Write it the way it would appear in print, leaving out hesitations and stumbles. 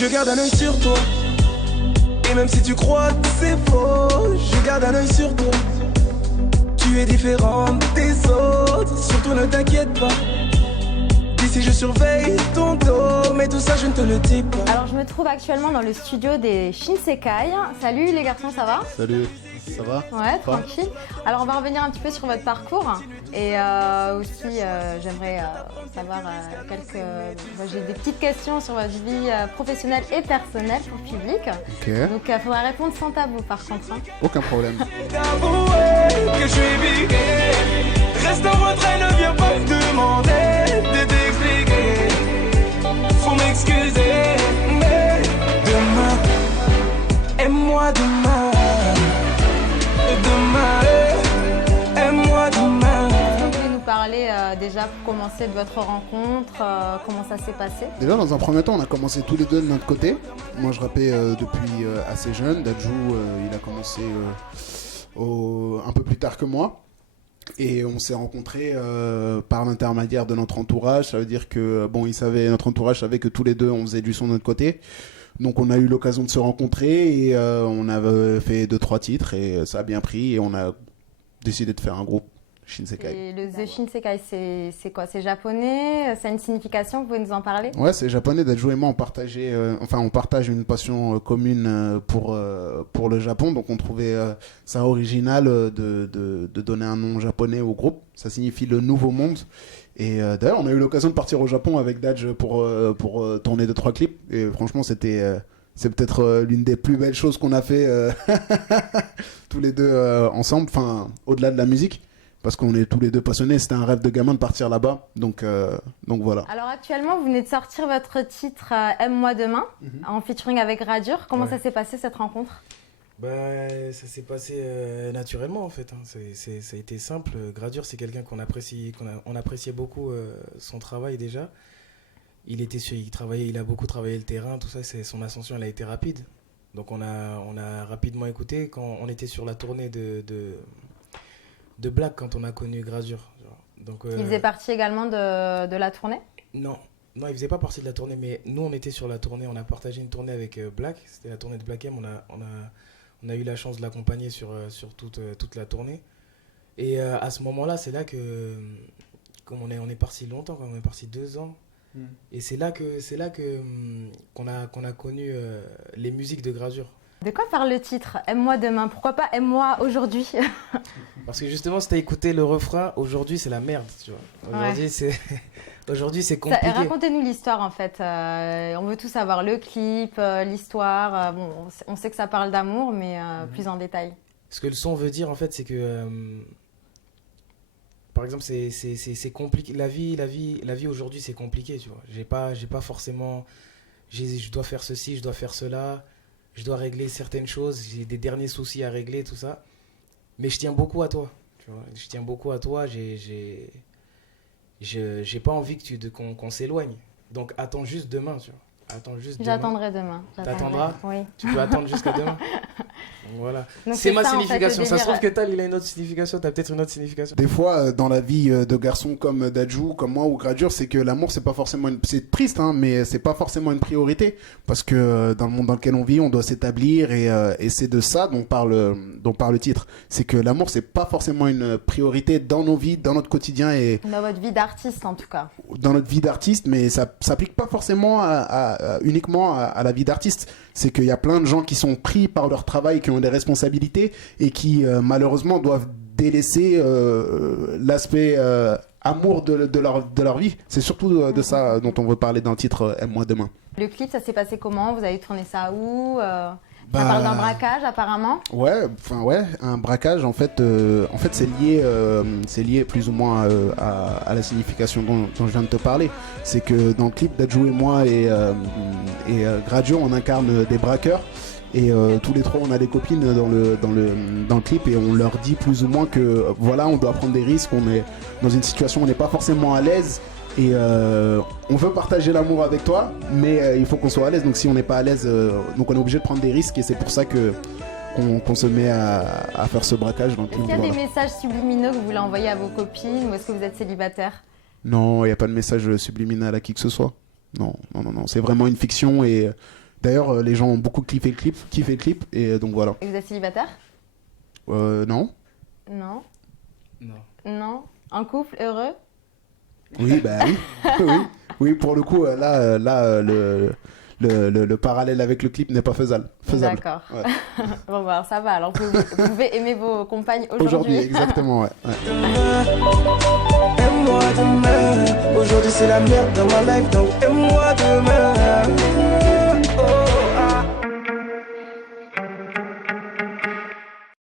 Je garde un œil sur toi. Et même si tu crois que c'est faux, je garde un œil sur toi. Tu es différente des autres, surtout ne t'inquiète pas. D'ici je surveille ton dos, mais tout ça je ne te le dis pas. Alors je me trouve actuellement dans le studio des Shinsekai. Salut les garçons, ça va? Salut, ça va? Ouais, tranquille. Alors on va revenir un petit peu sur votre parcours et aussi j'aimerais savoir j'ai des petites questions sur votre vie professionnelle et personnelle pour le public. Ok. Donc il faudra répondre sans tabou par contre. Hein. Aucun problème. T'avouer que je suis piqué. Reste en retrait, ne viens pas me demander de t'expliquer. Faut m'excuser, mais demain, aime-moi demain. Demain, aime-moi demain. Est-ce que vous pouvez nous parler déjà pour commencer de votre rencontre, comment ça s'est passé? Déjà, dans un premier temps, on a commencé tous les deux de notre côté. Moi, je rappais depuis assez jeune. Dadju, il a commencé un peu plus tard que moi. Et on s'est rencontrés par l'intermédiaire de notre entourage. Ça veut dire que, bon, notre entourage savait que tous les deux, on faisait du son de notre côté. Donc on a eu l'occasion de se rencontrer et on a fait 2-3 titres et ça a bien pris et on a décidé de faire un groupe, Shinsekai. Et le The Shinsekai, c'est quoi? C'est japonais? Ça a une signification? Vous pouvez nous en parler? Ouais, c'est japonais. Dadju et moi, on partage une passion commune pour le Japon. Donc on trouvait ça original de donner un nom japonais au groupe. Ça signifie le nouveau monde. Et d'ailleurs, on a eu l'occasion de partir au Japon avec Dadj pour tourner 2-3 clips. Et franchement, c'est peut-être l'une des plus belles choses qu'on a fait tous les deux ensemble, enfin, au-delà de la musique. Parce qu'on est tous les deux passionnés. C'était un rêve de gamin de partir là-bas. Donc voilà. Alors actuellement, vous venez de sortir votre titre Aime-moi demain, en featuring avec Radure. Comment ça s'est passé cette rencontre? Ça s'est passé naturellement en fait. Hein. Ça a été simple. Gradure, c'est quelqu'un qu'on appréciait beaucoup son travail déjà. Il a beaucoup travaillé le terrain, tout ça. Son ascension, elle a été rapide. Donc on a rapidement écouté quand on était sur la tournée de Black quand on a connu Gradure. Donc il faisait partie également de la tournée? Non, il faisait pas partie de la tournée, mais nous on était sur la tournée. On a partagé une tournée avec Black. C'était la tournée de Black M. On a eu la chance de l'accompagner sur toute la tournée. Et à ce moment-là, c'est là que comme on est parti longtemps, on est parti 2 ans. Et c'est là qu'on a connu les musiques de Gradure. De quoi parle le titre Aime-moi demain? Pourquoi pas Aime-moi aujourd'hui? Parce que justement, si t'as écouté le refrain, aujourd'hui c'est la merde, tu vois. Aujourd'hui c'est compliqué. Racontez-nous l'histoire en fait. On veut tout savoir, le clip, l'histoire. On sait que ça parle d'amour, mais plus en détail. Ce que le son veut dire en fait, c'est que par exemple, c'est compliqué. La vie aujourd'hui, c'est compliqué, tu vois. J'ai pas forcément. Je dois faire ceci, je dois faire cela. Je dois régler certaines choses. J'ai des derniers soucis à régler, tout ça. Mais je tiens beaucoup à toi, tu vois. Je tiens beaucoup à toi. J'ai pas envie qu'on s'éloigne. Donc attends juste demain, tu vois. J'attendrai demain. T'attendras? Oui. Tu peux attendre jusqu'à demain. Voilà. Donc c'est ma ça, signification. En fait, ça se trouve que Tal, il a une autre signification. T'as peut-être une autre signification. Des fois, dans la vie de garçons comme Dadju, comme moi ou Gradure, c'est que l'amour, c'est pas forcément c'est triste, hein, mais c'est pas forcément une priorité. Parce que dans le monde dans lequel on vit, on doit s'établir et c'est de ça dont parle le titre. C'est que l'amour, c'est pas forcément une priorité dans nos vies, dans notre quotidien et dans votre vie d'artiste en tout cas. Dans notre vie d'artiste, mais ça s'applique pas forcément uniquement à la vie d'artiste. C'est qu'il y a plein de gens qui sont pris par leur travail, qui ont des responsabilités et qui malheureusement doivent délaisser l'aspect amour de leur vie. C'est surtout de ça dont on veut parler dans le titre Aime-moi demain. Le clip, ça s'est passé comment? Vous avez tourné ça où? Ça parle d'un braquage apparemment? Ouais, un braquage en fait c'est lié plus ou moins à la signification dont je viens de te parler. C'est que dans le clip, Dadju et moi et Gradure, on incarne des braqueurs. Et tous les trois on a des copines dans le clip et on leur dit plus ou moins que voilà, on doit prendre des risques, on est dans une situation où on n'est pas forcément à l'aise et on veut partager l'amour avec toi mais il faut qu'on soit à l'aise, donc si on n'est pas à l'aise donc on est obligé de prendre des risques et c'est pour ça qu'on se met à faire ce braquage dans le clip. Est-ce qu'il y a des messages subliminaux que vous voulez envoyer à vos copines ou est-ce que vous êtes célibataire? Non, il n'y a pas de message subliminal à qui que ce soit. Non, c'est vraiment une fiction et D'ailleurs, les gens ont beaucoup kiffé le clip, et donc voilà. Et vous êtes célibataire? Non. Non. Non. Non. En couple, heureux? Oui, bah oui. oui. Oui, pour le coup, là, le parallèle avec le clip n'est pas faisable. D'accord. Ouais. Bon, bah, ça va. Alors, vous pouvez aimer vos compagnes aujourd'hui. Aujourd'hui, exactement, ouais. Demain, aime-moi demain. Aujourd'hui c'est la merde dans ma life, donc aime-moi demain.